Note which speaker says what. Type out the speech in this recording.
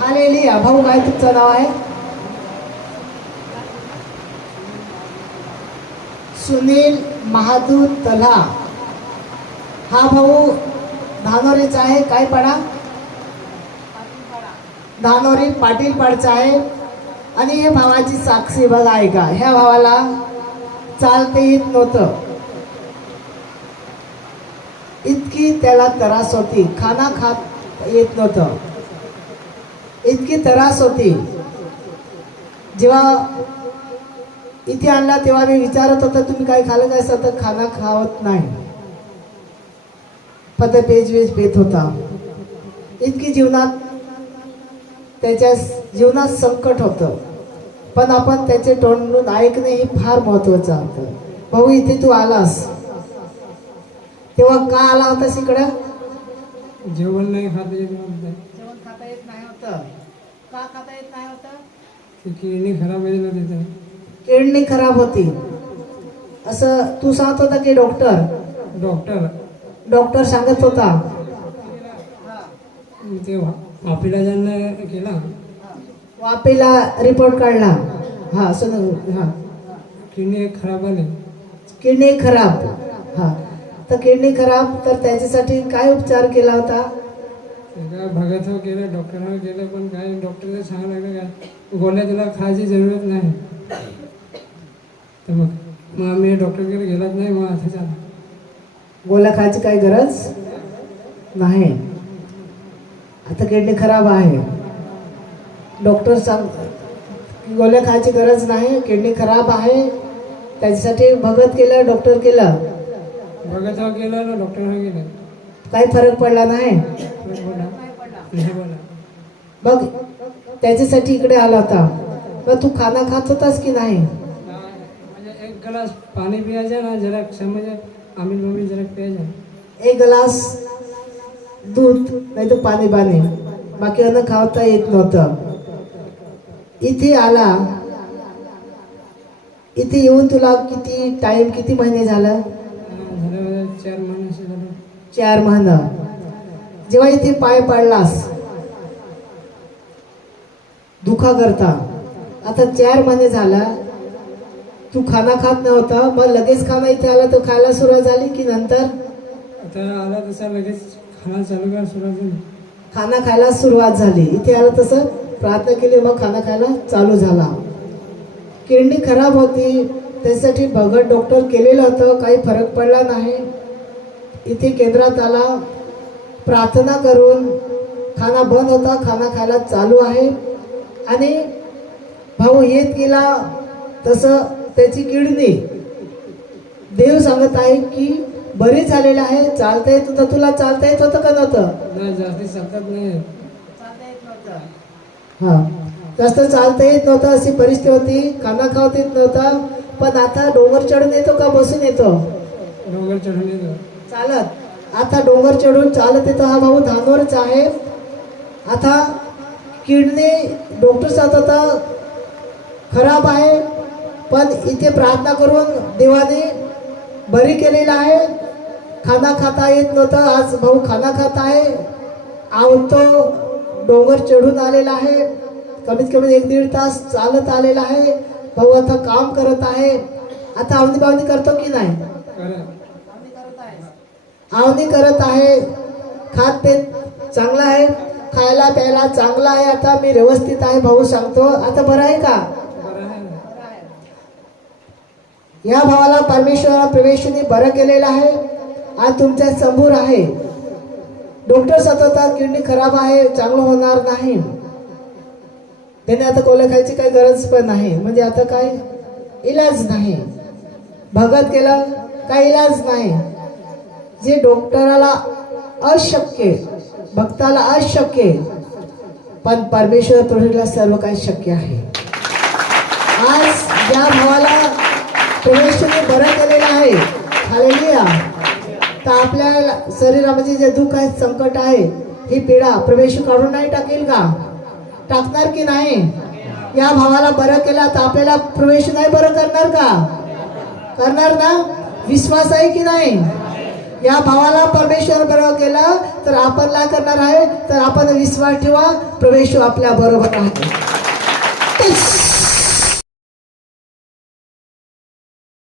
Speaker 1: Hallelujah भाऊ काय तुमचं नाव आहे? सुनील महादूर तला. हा भाऊ धानोरीचा आहे काय पाडा? धानोरी पाटील पाडचा आहे. आणि हे भावाची साक्षी बघा ऐका. ह्या भावाला चालते येत नव्हतं. इतकी त्याला त्रास होती. खाना खात येत नव्हतं. इतकी त्रास होती. जेव्हा इथे आणला तेव्हा मी विचारत होतो तुम्ही काय खाल्लं? काय सतत खाना खावत नाही. फक्त पेज वेज पेत होता. इतकी जीवनात त्याच्या जीवनात संकट होतं. पण आपण त्याचे तोंडून ऐकणे हे फार महत्वाचं होतं. भाऊ इथे तू आलास. तेव्हा का आला होतास इकडं?
Speaker 2: जेवण नाही खात येत नव्हतं
Speaker 1: जेवण खाता येत नाही होतं. का खाता येत नाही होतं?
Speaker 2: ती किडनी खराब आहे ना तिथं.
Speaker 1: किडनी खराब होती. असं तू सांगत होता की डॉक्टर?
Speaker 2: डॉक्टर.
Speaker 1: डॉक्टर सांगत होता.
Speaker 2: ते वापीला ज्यांना केला.
Speaker 1: वापेला रिपोर्ट काढला. हा सुन हा.
Speaker 2: किडनी खराब आली.
Speaker 1: किडनी खराब. हा. तर किडनी खराब तर त्याच्यासाठी काय उपचार केला होता?
Speaker 2: एका भगत हो केलं डॉक्टरनं केलं पण काय डॉक्टरने सांगायला लागलं काय गोळ्या तुला खायची जरूरत नाही. तर मग मग आम्ही डॉक्टरकडे गेलाच नाही मग असं झालं.
Speaker 1: गोळ्या खायची काही गरज? नाही. आता किडनी खराब आहे. डॉक्टर सांग की गोळ्या खायची गरज नाही किडनी खराब आहे. त्याच्यासाठी भगत केलं डॉक्टर केलं.
Speaker 2: हो केलं ना डॉक्टरनं केलं
Speaker 1: काही फरक पडला नाही? बघ त्याच्यासाठी इकडे आला होता. मग तू खाना खात होतास की नाही?
Speaker 2: म्हणजे एक ग्लास पाणी पियायचं ना जरा म्हणजे आम्ही मम्मी जरा प्यायचं.
Speaker 1: एक ग्लास दूध नाही तर पाणी पाणी. बाकी अन्न खावता येत नव्हतं. इथे आला. इथे येऊन तुला किती टाइम किती महिने झालं?
Speaker 2: चार महिने
Speaker 1: चार जेव्हा इथे पाय पडलास दुखा करता आता चार महिने झाला तू खाना खात नव्हता मग लगेच खाना इथे आला तर खायला सुरुवात झाली की नंतर?
Speaker 2: आता आला तसा लगेच खाना चालू कर सुरुवात झाली.
Speaker 1: खाना खायला सुरुवात झाली. इथे आलं तसं प्रार्थना केली मग खाना खायला चालू झाला. किडनी खराब होती. त्यासाठी भगत डॉक्टर केलेलं होतं. काही फरक पडला नाही. इथे केंद्रात आला. प्रार्थना करून खाना बंद होता. खाना खायला चालू आहे. आणि भाऊ येत गेला. तसं त्याची किडनी. देव सांगत आहे की बरी झालेलं आहे. चालता येत होतं. तुला चालता येत होतं का नव्हतं?
Speaker 2: नाही जास्ती चालतात नाही.
Speaker 1: हा. जास्त चालता येत नव्हतं अशी परिस्थिती होती. खाना खावत येत नव्हता. पण आता डोंगर चढून येतो का? बसून येतो?
Speaker 2: डोंगर चढून येतो.
Speaker 1: चालत. आता डोंगर चढून चालत येतो हा भाऊ धानवरच आहे. आता किडनी डॉक्टर सांगत होता खराब आहे. पण इथे प्रार्थना करून देवाने बरी केलेला आहे. खाना खाता येत नव्हतं. आज भाऊ खाना खात आहे. आवतो डोंगर चढून आलेला आहे. कमीत कमी एक दीड तास चालत आलेला आहे. भाऊ आता काम करत आहे. आता आवनी बावनी करतो की नाही? आवनी करत आहे. खात ते चांगलं आहे. खायला प्यायला चांगला आहे. आता मी व्यवस्थित आहे भाऊ सांगतो. आता बरं आहे का? या भावाला परमेश्वरा प्रवेशने बरं केलेलं आहे. आज तुमच्यासमोर आहे. डॉक्टर सांगतात किडनी खराब आहे. चांगलं होणार नाही. त्याने आता कोल्या खायची काही गरज पण नाही. म्हणजे आता काय? इलाज नाही. भगत केला काही इलाज नाही. जे डॉक्टराला अशक्य भक्ताला अशक्य पण परमेश्वर तोडीला सर्व काही शक्य आहे. आज ज्या भावाला प्रवेशने बरं केलेलं आहे हालेलुया. तर आपल्या शरीरामध्ये जे दुःख आहे संकट आहे ही पीडा प्रवेश काढून नाही टाकेल का? टाकणार की नाही? या भावाला बरं केला तर आपल्याला प्रवेश नाही बरं करणार का? करणार ना? विश्वास आहे की नाही? या भावाला परमेश्वर बरोबर केला तर आपण करणार आहे? तर आपण विश्वास ठेवा परमेश्वर आपल्या बरोबर आहे.